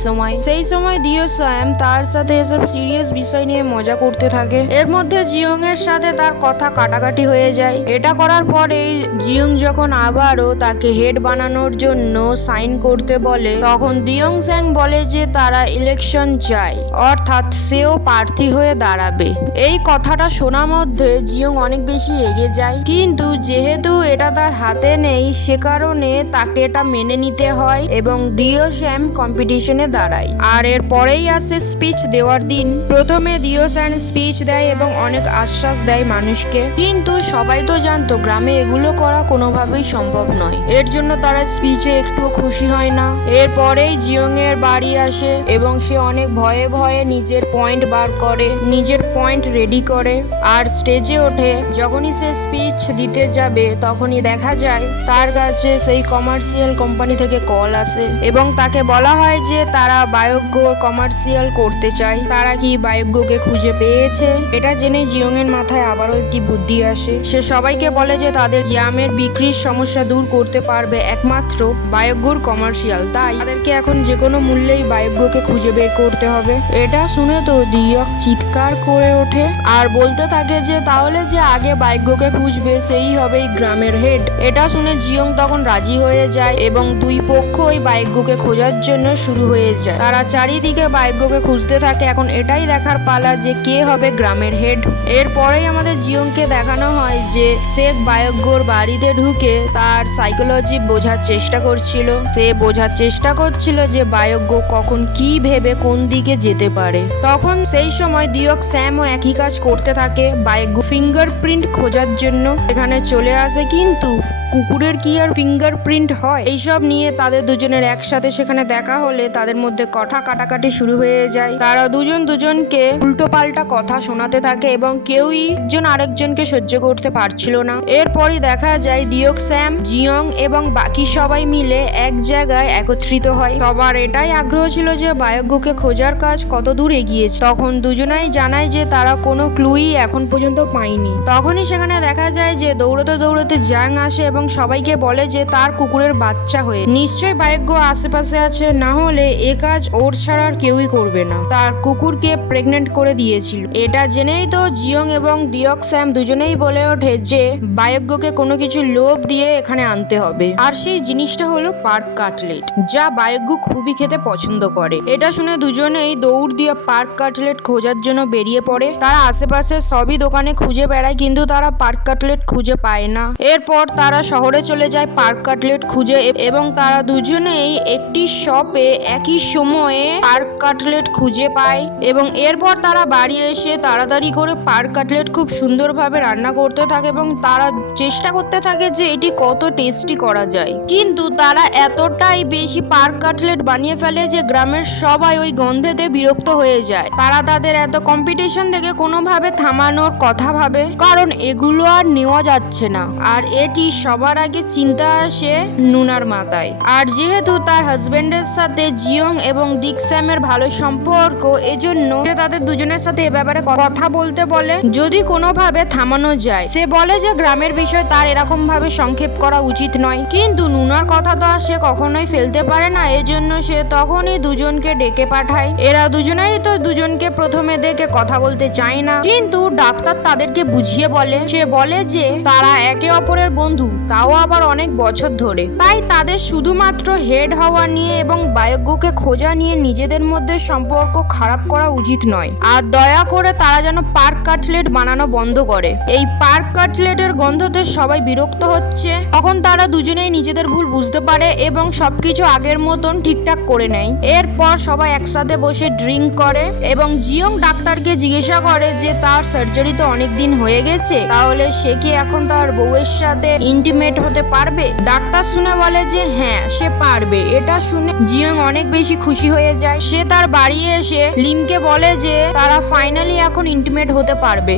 সময় দিও স্যাম তার সাথে এসব সিরিয়াস বিষয় নিয়ে মজা করতে থাকে। এর মধ্যে জিয়ং এর সাথে তার কথা কাটাকাটি হয়ে যায়। এটা করার পরে জিয়ং যখন আবারও তাকে হেড বানানোর জন্য সাইন করতে বলে, তখন দিয়ং স্যাং বলে যে তারা ইলেকশন চায়, অর্থাৎ সেও প্রার্থী হয়ে দাঁড়াবে। এই কথাটা শোনার মধ্যে জিয়ং অনেক বেশি রেগে যায়, কিন্তু যেহেতু এটা তার হাতে নেই সে কারণে তাকে এটা মেনে নিতে হয় এবং দিও স্যাম কম্পিটিশনে দাঁড়ায়। আর এর পরেই আসে স্পিচ দেওয়ার দিন। প্রথমে দিও স্যাম স্পিচ দেয় এবং অনেক আশ্বাস দেয় মানুষকে, কিন্তু সবাই তো জানতো গ্রামে এগুলো করা কোনোভাবেই সম্ভব নয়। এর জন্য তারা স্পিচে একটুও খুশি হয় না। এরপরেই জিয়ং এর বাড়ি আসে এবং সে অনেক ভয়ে ভয়ে নিজের পয়েন্ট বার করে, নিজের পয়েন্ট রেডি করে আর স্টেজে ওঠে। যখনই সে স্পিচ দিতে যাবে তখনই দেখা যায় তার কাছে সেই কমার্শিয়াল কোম্পানি থেকে কল আসে এবং তাকে বলা হয় যে তারা বায়োগ্য কমার্শিয়াল করতে করতে চায়। তারা কি বায়গ্যকে খুঁজে পেয়েছে? এটা জেনে জিয়ং এর মাথায় আবারও একটি বুদ্ধি আসে। সে সবাইকে বলে যে তাদের ইয়ামের বিক্রির সমস্যা দূর করতে পারবে একমাত্র বায়গ্যর কমার্শিয়াল, তাই তাদেরকে এখন যে কোনো মূল্যেই বায়গ্যকে খুঁজে বের করতে হবে। এটা শুনে তো দিয়ক চিৎকার করে ওঠে আর বলতে থাকে যে তাহলে যে আগে বায়গ্যকে খুঁজবে সেই হবে এই গ্রামের হেড। এটা শুনে জিয়ং তখন রাজি হয়ে যায় এবং দুই পক্ষ ওই বায়গ্যকে খোঁজার জন্য শুরু হয়ে যায়। তারা চারিদিকে বায়গ্যকে খুঁজতে থাকে। এখন এটাই দেখার পালা যে কে হবে গ্রামের হেড। এরপরেই আমাদের জিয়ংকে দেখানো হয় যে সে বায়গ্যর বাড়িতে ঢুকে তার সাইকোলজি বোঝার চেষ্টা করছিল। সে বোঝার চেষ্টা করছিল যে বায়গ্য কখন কি ভেবে কোন দিকে যেতে পারে। তখন সেই সময় দিয়ক স্যামও একই কাজ করতে থাকে বায়গ্য ফিঙ্গারপ্রিন্ট খোঁজার জন্য এখানে চলে আসে। কিন্তু কুকুরের কি আর ফিঙ্গারপ্রিন্ট হয়? এইসব নিয়ে তাদের দুজনের একসাথে সেখানে দেখা হলে তাদের মধ্যে কথা কাটাকাটি শুরু হয়ে যায়। তারা দুজনকে উল্টো পাল্টা কথা শোনাতে থাকে এবং কেউই একজন আরেকজনকে সহ্য করতে পারছিল না। এরপরই দেখা যায় দিয়ক, স্যাম, জিয়ং এবং বাকি সবাই মিলে এক জায়গায় একত্রিত হয়। সবার এটাই আগ্রহ ছিল যে বায়গ্যকে খোঁজার কাজ কত দূর এগিয়েছে। তখন দুজনাই জানায় যে তারা কোনো ক্লুই এখন পর্যন্ত পায়নি। তখনই সেখানে দেখা যায় যে দৌড়তে দৌড়তে জ্যাং আসে এবং সবাইকে বলে যে তার কুকুরের বাচ্চা হয়ে নিশ্চয়ই বায়গ্য আশেপাশে আছে, না হলে এ কাজ ওর ছাড়া আর কেউই করবে না। তার কুকুরকে প্রেগনেন্ট করে দিয়েছিল। এটা জেনেই তো জিয়ং এবং দিয়ক স্যাম দুজনেই বলে ওঠে যে বায়গ্যকে কোনো কিছু লোভ দিয়ে এখানে আনতে হবে। আর সেই জিনিসটা হলো পার্ক কাটলেট, যা বায়গ্য খুবই খেতে পছন্দ করে। এটা শুনে দুজনেই দৌড় দিয়ে পার্ক কাটলেট খোঁজার জন্য বেরিয়ে পড়ে। তারা আশেপাশে সবই দোকানে খুঁজে বেড়ায় কিন্তু তারা পার্ক কাটলেট খুঁজে পায় না। এরপর তারা শহরে চলে যায় পার্ক কাটলেট খুঁজে এবং তারা দুজনেই একটি শপে একই সময়ে পার্ক কাটলেট খুঁজে পায় এবং এরপর তারা বাড়ি এসে তাড়াতাড়ি করে পার্ক কাটলেট খুব সুন্দরভাবে রান্না করতে থাকে এবং তারা চেষ্টা করতে থাকে যে এটি কত টেস্টি করা যায়। কিন্তু তারা এতটাই বেশি পার্ক কাটলেট বানিয়ে ফেলে যে গ্রামের সবাই ওই গন্ধেতে বিরক্ত হয়ে যায়। তারা তাদের এত কম্পিটিশন থেকে কোনোভাবে থামানোর কথা ভাবে, কারণ এগুলো আর নেওয়া যাচ্ছে না। আর এটি সবার আগে চিন্তা আসে নুনার মাথায়। আর যেহেতু তার হাজবেন্ডের সাথে জিয়ং এবং ডিক স্যামের ভালো সম্পর্ক, এজন্য সে তাদের দুজনের সাথে এ ব্যাপারে কথা বলতে বলে যদি কোনোভাবে থামানো যায়। সে বলে যে গ্রামের বিষয় তার এরকম ভাবে সংক্ষেপ করা উচিত নয়, কিন্তু নুনার কথা তো আর সে কখনোই ফেলতে পারে না। এজন্য সে তখনই দুজনকে ডেকে পাঠায়। এরা দুজনেই তো দুজনকে প্রথমে দেখে কথা বলতে চায় না, কিন্তু ডাক্তার তাদেরকে বুঝিয়ে বলে। সে বলে যে তারা একে অপরের বন্ধু, তাও আবার অনেক বছর ধরে। তাই তাদের শুধুমাত্র হেড হওয়া নিয়ে এবং বায়গ্যকে খোঁজা নিয়ে নিজেদের মধ্যে সম্পর্ক খারাপ করা উচিত নয়। আর দয়া করে তারা যেন পার্ক কাটলেট বানানো বন্ধ করে। এই পার্ক কাটলেটের গন্ধতে সবাই বিরক্ত হচ্ছে। তখন তারা দুজনেই নিজেদের ভুল বুঝতে পারে এবং সবকিছু আগের মতন ঠিকঠাক করে নেয়। এরপর সবাই একসাথে বসে ড্রিঙ্ক করে এবং জিয়ং ডাক্তারকে জিজ্ঞাসা করে যে তার সার্জারি তো অনেক দিন হয়ে গেছে, তাহলে সে কি এখন তার বউয়ের সাথে ইন্টিমেট হতে পারবে? ডাক্তার শুনে বলে যে হ্যাঁ, সে পারবে। এটা শুনে জিয়ং অনেক বেশি খুশি হয়ে যায়। সে তার বাড়ি এসে লিমকে বলে যে তারা ফাইনালি এখন ইন্টিমেট হতে পারবে।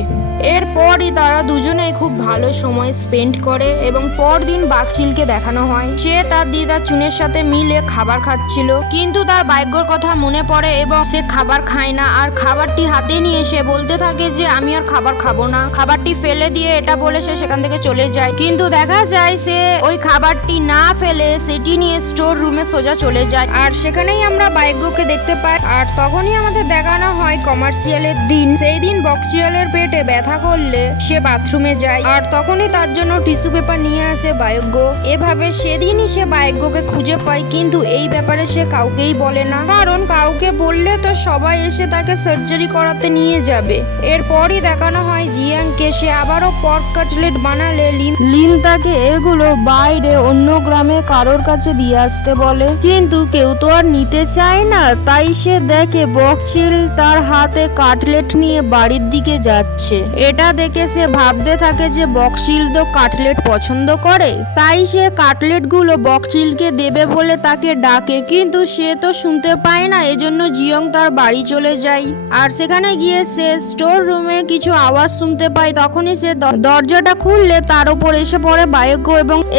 এরপরই তারা দুজনেই খুব ভালো সময় স্পেন্ড করে এবং পরদিন বাঘচিলকে দেখানো হয়। সে তার দিদা চুনের সাথে মিলে খাবার খাচ্ছিল, কিন্তু তার বায়গ্যর কথা মনে পড়ে এবং সে খাবার খায় না। আর খাবারটি হাতে নিয়ে সে বলতে থাকে যে আমি আর খাবার খাবো না। খাবারটি ফেলে দিয়ে এটা বলে সে সেখান থেকে চলে যায়। কিন্তু দেখা যায় সে ওই খাবারটি না ফেলে সেটি নিয়ে স্টোর রুমে সোজা চলে যায়। আর সেখানেই আমরা বায়গ্যকে দেখতে পাই। আর তখনই আমাদের দেখানো হয় কমার্শিয়ালের দিন। সেই দিন বক্সিয়ালের পেটে ব্যথা করলে সে বাথরুমে যায় আর তখনই তার জন্য টিস্যু পেপার নিয়ে আসে বায়গ্য। এভাবে সেদিনই সে বায়গ্যকে খুঁজে পায়, কিন্তু এই ব্যাপারে সে কাউকেই বলে না, কারণ কাউকে বললে তো সবাই এসে তাকে সার্জারি করাতে নিয়ে যাবে। এরপরই দেখানো হয় জিয়াংকে। সে আবারও পর্ক কাটলেট বানালে লিম তাকে এগুলো বাইরে অন্য গ্রামে কারোর কাছে দিয়ে আসতে বলে, কিন্তু কেউ তো আর নিতে চায় না। তাই সে দেখে বক্সিল তার হাতে কাটলেট নিয়ে বাড়ির দিকে যাচ্ছে। এটা দেখে সে ভাবতে থাকে যে বক্সিল তো কাটলেট পছন্দ করে, তাই সে কাটলেট গুলো বক্সিলকে দেবে বলে তাকে ডাকে, কিন্তু সে তো শুনতে পায় না। এজন্য জিয়ং জিয়ং তার বাড়ি চলে যায়। আর সেখানে গিয়ে সে স্টোর রুমে কিছু আওয়াজ শুনতে পায়। তখনই সে দরজাটা খুললে তার উপর এসে পড়ে বায়গ্য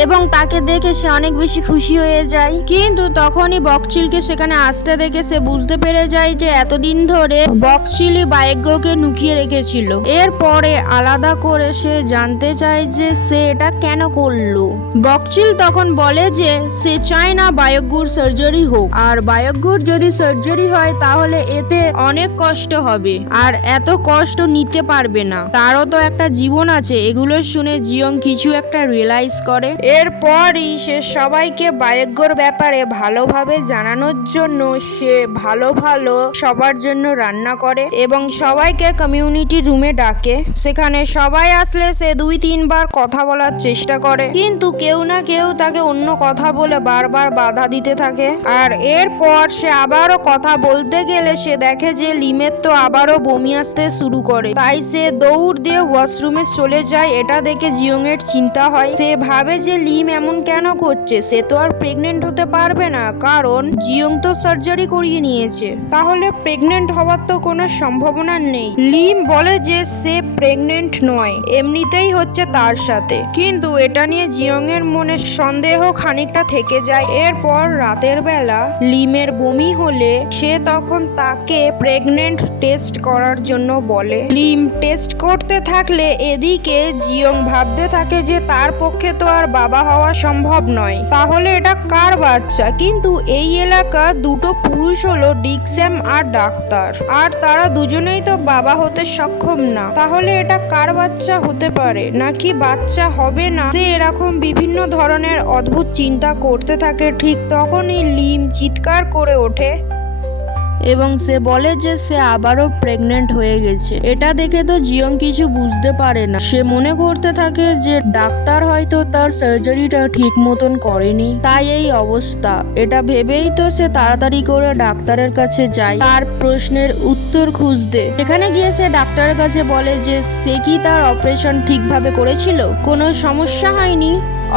এবং তাকে দেখে সে অনেক বেশি খুশি হয়ে যায়। কিন্তু তখনই বকচিলকে সেখানে আসতে দেখে সে বুঝতে পেরে যায় যে এতদিন ধরে বকচিলই বায়গ্যকে লুকিয়ে রেখেছিল। এরপরে আলাদা করে সে জানতে চায় যে সে এটা কেন করলো। বকচিল তখন বলে যে সে চায় না বায়গ্যর সার্জারি হোক, আর বায়গ্যর যদি সার্জারি হয় তাহলে এতে অনেক কষ্ট হবে আর এত কষ্ট নিতে পারবে না, তারও তো একটা জীবন আছে। এগুলো শুনে জিয়ং কিছু একটা রিয়েলাইজ করে। এরপরই সে সবাইকে বায়গ্যর ব্যাপারে ভালোভাবে জানানোর জন্য সে ভালো সবার জন্য রান্না করে এবং সবাইকে কমিউনিটি রুমে ডাকে। সেখানে সবাই আসলে সে 2-3 বার কথা বলার চেষ্টা করে, কিন্তু কেউ না কেউ তাকে অন্য কথা বলে বারবার বাধা দিতে থাকে। আর এরপর সে আবারও কথা বলতে গেলে সে দেখে যে লিমের তো আবারও বমি আসতে শুরু করে। তাই সে দৌড় দিয়ে ওয়াশরুমে চলে যায়। এটা দেখে জিয়ং এর চিন্তা হয়। সে ভাবে যে লিম এমন কেন করছে, সে তো আর প্রেগনেন্ট হতে পারবে না, কারণ জিয়ং তো সার্জারি করিয়ে নিয়েছে, তাহলে প্রেগনেন্ট হওয়ার তো কোনো সম্ভাবনা নেই। লিম বলে যে সে প্রেগনেন্ট নয়, এমনিতেই হচ্ছে তার সাথে। কিন্তু এটা নিয়ে জিয়ং এর মনে সন্দেহ খানিকটা থেকে যায়। এরপর রাতের বেলা লিমের বমি হলে সে তখন তাকে প্রেগনেন্ট টেস্ট করার জন্য বলে। লিম টেস্ট করতে থাকলে এদিকে জিয়ং ভাবতে থাকে যে তার পক্ষে তো আর বাবা হওয়া সম্ভব নয়, তাহলে এটা কার বাচ্চা। কিন্তু এই এলাকা দুটো পুরুষ হলো ডিকস্যাম আর ডাক্তার, আর তারা দুজনেই তো বাবা হতে সক্ষম না, তাহলে এটা কার বাচ্চা হতে পারে নাকি বাচ্চা হবে না। সে এরকম বিভিন্ন ধরনের অদ্ভুত চিন্তা করতে থাকে। ঠিক তখনই লিম চিৎকার করে ওঠে এবং সে বলে যে সে আবারও প্রেগনেন্ট হয়ে গেছে। এটা দেখে তো জিয়ং কিছু বুঝতে পারে না। সে মনে করতে থাকে যে ডাক্তার হয়তো তার সার্জারিটা ঠিক মতন করেনি, তাই এই অবস্থা। এটা ভেবেই তো সে তাড়াতাড়ি করে ডাক্তারের কাছে যায় তার প্রশ্নের উত্তর খুঁজতে। সেখানে গিয়ে সে ডাক্তারের কাছে বলে যে সে কি তার অপারেশন ঠিকভাবে করেছিল, কোনো সমস্যা হয়নি,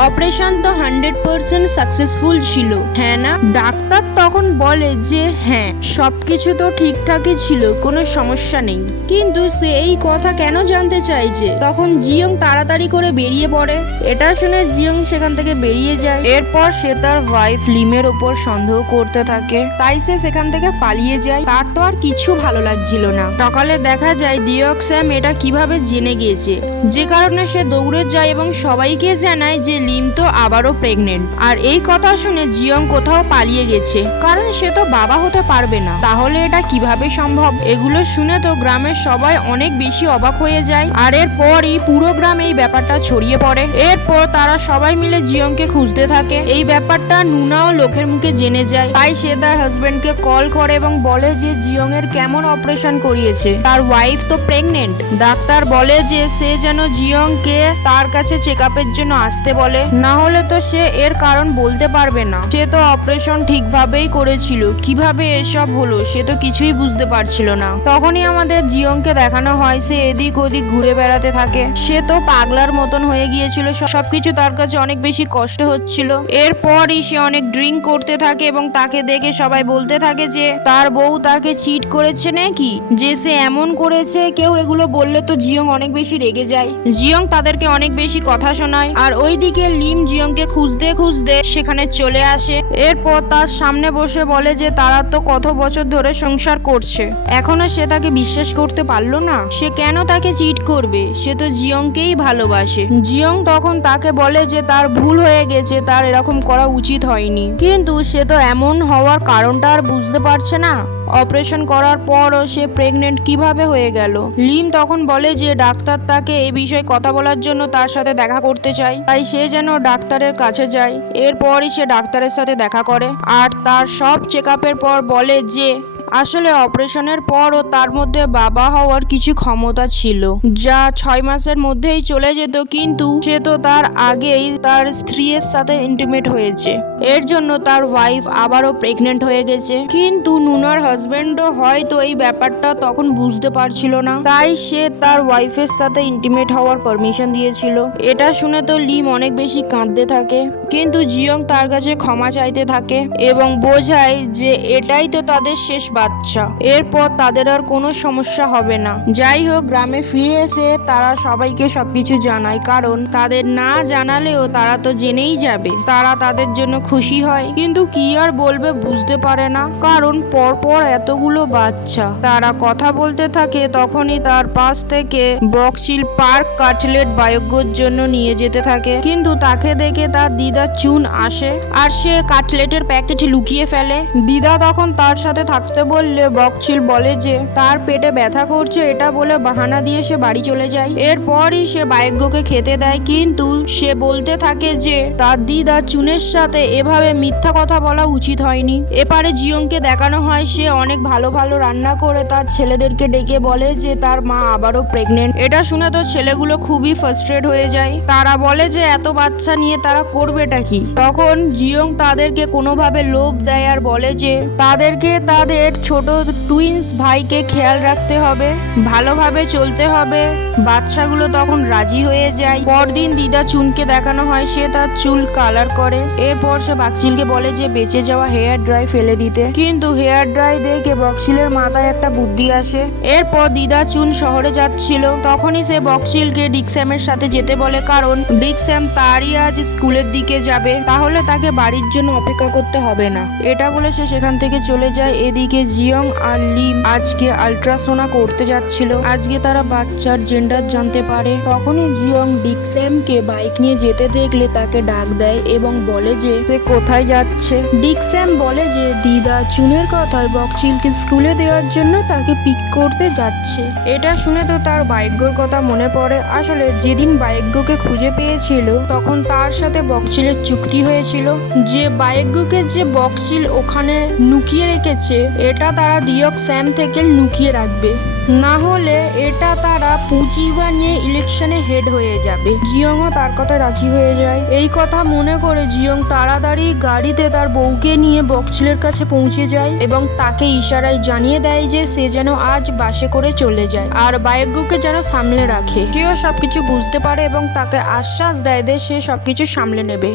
অপারেশন তো 100% সাকসেসফুল ছিল, হ্যাঁ না? ডাক্তার তখন বলে যে হ্যাঁ, সবকিছু তো ঠিকঠাকই ছিল, কোনো সমস্যা নেই। কিন্তু সে এই কথা কেন জানতে চাইছে। তখন জিয়ং তাড়াতাড়ি করে বেরিয়ে পড়ে। এটা শুনে জিয়ং সেখান থেকে বেরিয়ে যায়। এরপর সে তার ওয়াইফ লিমের উপর সন্দেহ করতে থাকে, তাই সে সেখান থেকে পালিয়ে যায়। তার তো আর কিছু ভালো লাগছিল না। সকালে দেখা যায় ডিওক্স্যাম এটা কিভাবে জেনে গিয়েছে, যে কারণে সে দৌড়ে যায় এবং সবাইকে জানায় যে লিম তো আবারও প্রেগনেন্ট। আর এই কথা শুনে জিয়ং কোথাও পালিয়ে গেছে, কারণ সে তো বাবা হতে পারবে না। তাহলে এটা কিভাবে সম্ভব? এগুলো শুনে তো গ্রামের সবাই অনেক বেশি অবাক হয়ে যায়। আর এরপরই পুরো গ্রামে এই ব্যাপারটা ছড়িয়ে পড়ে। এরপর তারা সবাই মিলে জিয়ংকে খুঁজতে থাকে। এই ব্যাপারটা নুনাও লোকের মুখে জেনে যায়, তাই সে তার হাজবেন্ডকে কল করে এবং বলে যে জিয়ং এর কেমন অপারেশন করিয়েছে, তার ওয়াইফ তো প্রেগনেন্ট। ডাক্তার বলে যে সে যেন জিয়ংকে তার কাছে চেক আপের জন্য আসতে বলে, না হলে তো সে এর কারণ বলতে পারবে না। সে তো অপারেশন ঠিকভাবেই করেছিল, কিভাবে এসব হলো সে তো কিছুই বুঝতে পারছিল না। তখনই আমাদের জিয়ংকে দেখানো হয় সে এদিক ওদিক ঘুরে বেড়াতে থাকে। সে তো পাগলার মতন হয়ে গিয়েছিল, সবকিছু তার কাছে অনেক বেশি কষ্ট হচ্ছিল। এরপরই সে অনেক ড্রিঙ্ক করতে থাকে এবং তাকে দেখে সবাই বলতে থাকে যে তার বউ তাকে চিট করেছে নাকি, যে সে এমন করেছে। কেউ এগুলো বললে তো জিয়ং অনেক বেশি রেগে যায়। জিয়ং তাদেরকে অনেক বেশি কথা শোনায়। আর ওইদিকে লিম জিয়ংকে খুঁজতে খুঁজতে সেখানে চলে আসে। এরপর তার সামনে বসে বলে যে তারা তো কত বছর ধরে সংসার করছে, এখনো সে তাকে বিশ্বাস করতে পারলো না। সে কেন তাকে চিট করবে, সে তো জিয়ংকেই ভালোবাসে। জিয়ং তখন তাকে বলে যে তার ভুল হয়ে গেছে, তার এরকম করা উচিত হয়নি। কিন্তু সে তো এমন হওয়ার কারণটা আর বুঝতে পারছে না। অপারেশন করার পরও সে প্রেগনেন্ট কিভাবে হয়ে গেল। লিম তখন বলে যে ডাক্তার তাকে এই বিষয়ে কথা বলার জন্য তার সাথে দেখা করতে চায়, তাই সে যেন ডাক্তারের কাছে যায়। এরপরই সে ডাক্তারের সাথে দেখা করে আর তার সব চেক আপের পর বলে যে আসলে অপারেশনের পরও তার মধ্যে বাবা হওয়ার কিছু ক্ষমতা ছিল, যা 6 মাসের মধ্যেই চলে যেত। কিন্তু সে তো তার আগেই তার স্ত্রীর সাথে ইন্টিমেট হয়েছে, এর জন্য তার ওয়াইফ আবারও প্রেগনেন্ট হয়ে গেছে। কিন্তু নুনার হাজবেন্ডও হয়তো এই ব্যাপারটা তখন বুঝতে পারছিল না, তাই সে তার ওয়াইফের সাথে ইন্টিমেট হওয়ার পারমিশন দিয়েছিল। এটা শুনে তো লিম অনেক বেশি কাঁদতে থাকে, কিন্তু জিয়ং তার কাছে ক্ষমা চাইতে থাকে এবং বোঝায় যে এটাই তো তাদের শেষ বাচ্চা, এরপর তাদের আর কোনো সমস্যা হবে না। যাই হোক, গ্রামে ফিরে এসে তারা সবাইকে সবকিছু জানায়, কারণ তাদের না জানালেও তারা তো জেনেই যাবে। তারা তাদের জন্য খুশি হয়, কিন্তু কি আর বলবে বুঝতে পারে না, কারণ পরপর এতগুলো বাচ্চা। তারা কথা বলতে থাকে, তখনই তার পাশ থেকে বকশিল পার্ক কাটলেট বায়জ্ঞর জন্য নিয়ে যেতে থাকে, কিন্তু তাকে দেখে তার দিদা চুন আসে আর সে কাটলেটের প্যাকেট লুকিয়ে ফেলে। দিদা তখন তার সাথে থাকতে বললে বকশিল বলে যে তার পেটে ব্যথা করছে, এটা বলে বাহানা দিয়ে সে বাড়ি চলে যায়। এরপরই সে বায়জ্ঞকে খেতে দেয়, কিন্তু সে বলতে থাকে যে তার দিদা চুনের সাথে এভাবে মিথ্যা কথা বলা উচিত হয়নি। এপারে জিয়ংকে দেখানো হয় সে অনেক ভালো ভালো রান্না করে তার ছেলেদেরকে ডেকে বলে যে তার মা আবারও প্রেগনেন্ট। এটা শুনে তো ছেলেগুলো খুবই ফ্রাস্ট্রেট হয়ে যায়। তারা বলে যে এত বাচ্চা নিয়ে তারা করবেটা কি। তখন জিয়ং তাদেরকে কোনোভাবে লোভ দেয় আর বলে যে তাদেরকে তাদের ছোট টুইন্স ভাইকে খেয়াল রাখতে হবে, ভালোভাবে চলতে হবে। বাচ্চাগুলো তখন রাজি হয়ে যায়। পরদিন দিদা চুনকে দেখানো হয় সে তার চুল কালার করে। এরপর সে বকশিলকে বলে যে বেঁচে যাওয়া হেয়ার ড্রাই ফেলে দিতে, কিন্তু হেয়ার ড্রাই দেখে বকশিলের মাথায় একটা বুদ্ধি আসে। এরপর দিদা চুন শহরে যাচ্ছিল, তখনই সে বকশিলকে ডিকস্যামের সাথে যেতে বলে, কারণ ডিকস্যাম তারই আজ স্কুলের দিকে যাবে, তাহলে তাকে বাড়ির জন্য অপেক্ষা করতে হবে না। এটা বলে সে সেখান থেকে চলে যায়। এদিকে জিয়ং আর লিম আজকে আলট্রাসোনা করতে যাচ্ছিল। আজকে তারা বাচ্চার জেন্ডার জানতে পারে। তখনই জিয়ং ডিকস্যামকে বাইক নিয়ে যেতে দেখলে তাকে ডাক দেয় এবং বলে যে সে কোথায় যাচ্ছে। ডিকস্যাম বলে যে দিদা চুনের কথায় বকশিলকে স্কুলে দেওয়ার জন্য তাকে পিক করতে যাচ্ছে। এটা শুনে তো তার বায়জ্ঞর কথা মনে পড়ে। আসলে যেদিন বায়জ্ঞকে খুঁজে পেয়েছিল তখন তার সাথে বকশিলের চুক্তি হয়েছিল যে বায়জ্ঞকে যে বকশিল ওখানে লুকিয়ে রেখেছে এটা তারা ডিকস্যাম থেকে লুকিয়ে রাখবে, না হলে এটা তারা পুঁজি বানিয়ে ইলেকশনে হেড হয়ে যাবে। জিয়ংও তার কথা রাজি হয়ে যায়। এই কথা মনে করে জিয়ং তাড়াতাড়ি গাড়িতে তার বউকে নিয়ে বকশিলের কাছে পৌঁছে যায় এবং তাকে ইশারায় জানিয়ে দেয় যে সে যেন আজ বাসে করে চলে যায় আর বায়জ্ঞকে যেন সামলে রাখে। সেও সবকিছু বুঝতে পারে এবং তাকে আশ্বাস দেয় যে সে সবকিছু সামলে নেবে।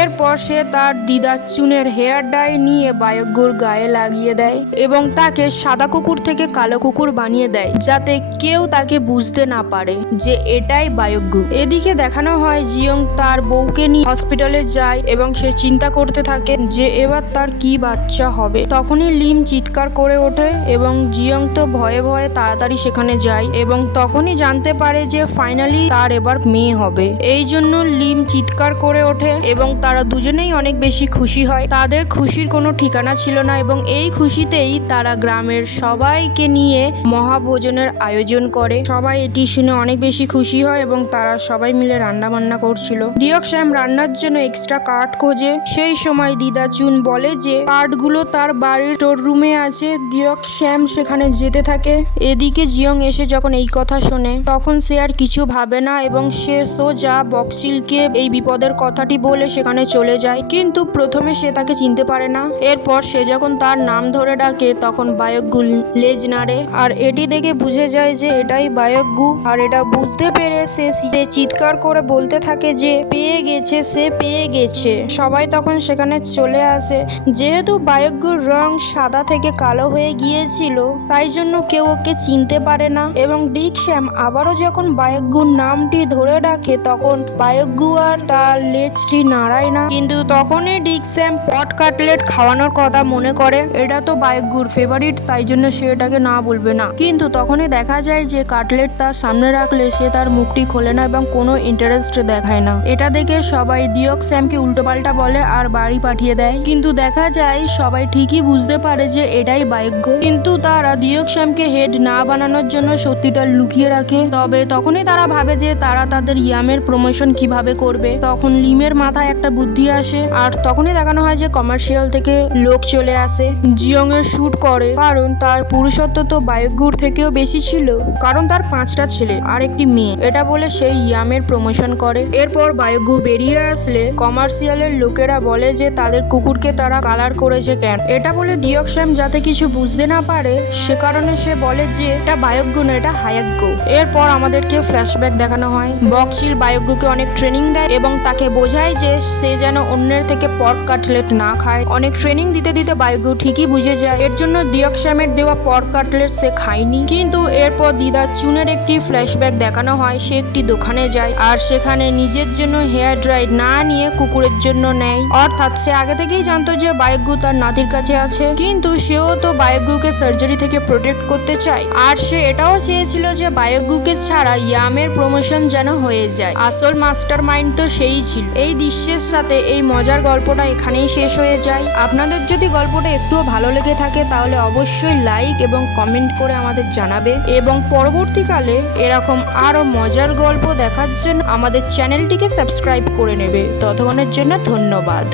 এরপর সে তার দিদা চুনের হেয়ার ডাই নিয়ে বায়জ্ঞর গায়ে লাগিয়ে দেয় এবং তাকে সাদা কুকুর থেকে কালো কুকুর বানিয়ে দেয়, যাতে কেউ তাকে বুঝতে না পারে যে এটাই বায়জ্ঞ। এদিকে দেখানো হয় জিয়ং তার বউকে নিয়ে হসপিটালে যায় এবং সে চিন্তা করতে থাকে যে এবার তার কি বাচ্চা হবে। তখনই লিম চিৎকার করে ওঠে এবং জিয়ং তো ভয়ে ভয়ে তাড়াতাড়ি সেখানে যায় এবং তখনই জানতে পারে যে ফাইনালি তার এবার মেয়ে হবে। এই জন্য লিম চিৎকার করে ওঠে এবং তারা দুজনেই অনেক বেশি খুশি হয়। তাদের খুশির কোনো ঠিকানা ছিল না এবং এই খুশিতেই তারা গ্রামের সবাইকে নিয়ে মহাভোজনের আয়োজন করে। সবাই এটি শুনে অনেক বেশি খুশি হয় এবং তারা সবাই মিলে রান্না বান্না করছিল। ডিকস্যাম রান্নার জন্য এক্সট্রা কাঠ খোঁজে। সেই সময় দিদা চুন বলে যে কাঠগুলো তার বাড়ির স্টোর রুমে আছে। ডিকস্যাম সেখানে যেতে থাকে। এদিকে জিয়ং এসে যখন এই কথা শোনে তখন সে আর কিছু ভাবে না এবং সে সোজা বকশিলকে এই বিপদের কথাটি বলে সেখানে চলে যায়, কিন্তু প্রথমে সে তাকে চিনতে পারে না। এরপর সে যখন তার নাম ধরে ডাকে তখন বায়জ্ঞ লেজ নাড়ে আর এটি দেখে বুঝে যায় যে এটাই বায়জ্ঞ। আর এটা বুঝতে পেরে সে চিৎকার করে বলতে থাকে যে পেয়ে গেছে, সে পেয়ে গেছে। সবাই তখন সেখানে চলে আসে। যেহেতু বায়জ্ঞর রং সাদা থেকে কালো হয়ে গিয়েছিল তাই জন্য কেউ ওকে চিনতে পারে না এবং ডিকস্যাম আবারও যখন বায়জ্ঞর নামটি ধরে ডাকে তখন বায়জ্ঞ আর তার লেজটি নাড়ায় না, কিন্তু তখনই ডিকস্যাম পট কাটলেট খাওয়ানোর কথা মনে করে। এটা তো বায়জ্ঞর ফেভারিট, তাই জন্য সে এটাকে না বলবে না, কিন্তু তখনই দেখা যায় যে কাটলেট তার সামনে রাখলে সে তার মুখটি খোলে না এবং কোনো ইন্টারেস্ট দেখায় না। এটা দেখে সবাই ডিকস্যামকে উল্টোপাল্টা বলে আর বাড়ি পাঠিয়ে দেয়, কিন্তু দেখা যায় সবাই ঠিকই বুঝতে পারে যে এটাই বায়জ্ঞ, কিন্তু তারা ডিকস্যামকে হেড না বানানোর জন্য সত্যিটা লুকিয়ে রাখে। তবে তখনই তারা ভাবে যে তারা তাদের ইয়ামের প্রমোশন কিভাবে করবে। তখন লিমের মাথায় একটা বুদ্ধি আসে আর তখনই দেখানো হয় যে কমার্শিয়াল থেকে লোক চলে আসে জিয়ং এর শুট করে, কারণ তার পুরুষত্ব তো বায়জ্ঞর থেকেও বেশি ছিল, কারণ তার 5টা ছেলে আর একটি মেয়ে। এটা বলে সেই ইয়ামের প্রমোশন করে। এরপর বায়জ্ঞ বেরিয়ে আসলে কমার্শিয়ালের লোকেরা বলে যে তাদের কুকুরকে তারা কালার করেছে কেন। এটা বলে ডিকস্যাম যাতে কিছু বুঝতে না পারে সে কারণে সে বলে যে এটা বায়জ্ঞ না, এটা হায়াজ্ঞ। এরপর আমাদেরকে ফ্ল্যাশব্যাক দেখানো হয়। বকশিল বায়জ্ঞকে অনেক ট্রেনিং দেয় এবং তাকে বোঝায় যে সে যেন অন্যের থেকে পর্ক কাটলেট না খায়। অনেক ট্রেনিং দিতে দিতে বায়গু ঠিকই বুঝে যায় এর জন্য দিয়কশ্যামের দেওয়া পর্ক কাটলেট সে খায়নি। কিন্তু এরপর দিদা চুনের একটি ফ্ল্যাশব্যাক দেখানো হয়। সে একটি দোকানে যায় আর সেখানে নিজের জন্য হেয়ার ড্রাই না নিয়ে কুকুরের জন্য নেয়। অর্থাৎ সে আগে থেকেই জানতো যে বায়গু তার নাতির কাছে আছে, কিন্তু সেও তো বায়গুকে সার্জারি থেকে প্রোটেক্ট করতে চায়। আর সে এটাও চেয়েছিল যে বায়গুকে ছাড়া ইয়ামের প্রমোশন যেন হয়ে যায়। আসল মাস্টার মাইন্ড তো সেই ছিল। এই দৃশ্যের সাথে এই মজার গল্পটা এখানেই শেষ হয়ে যায়। আপনাদের যদি গল্পটা একটুও ভালো লেগে থাকে তাহলে অবশ্যই লাইক এবং কমেন্ট করে আমাদের জানাবে, এবং পরবর্তীকালে এরকম আরো মজার গল্প দেখার জন্য আমাদের চ্যানেলটিকে সাবস্ক্রাইব করে নেবে। ততক্ষণের জন্য ধন্যবাদ।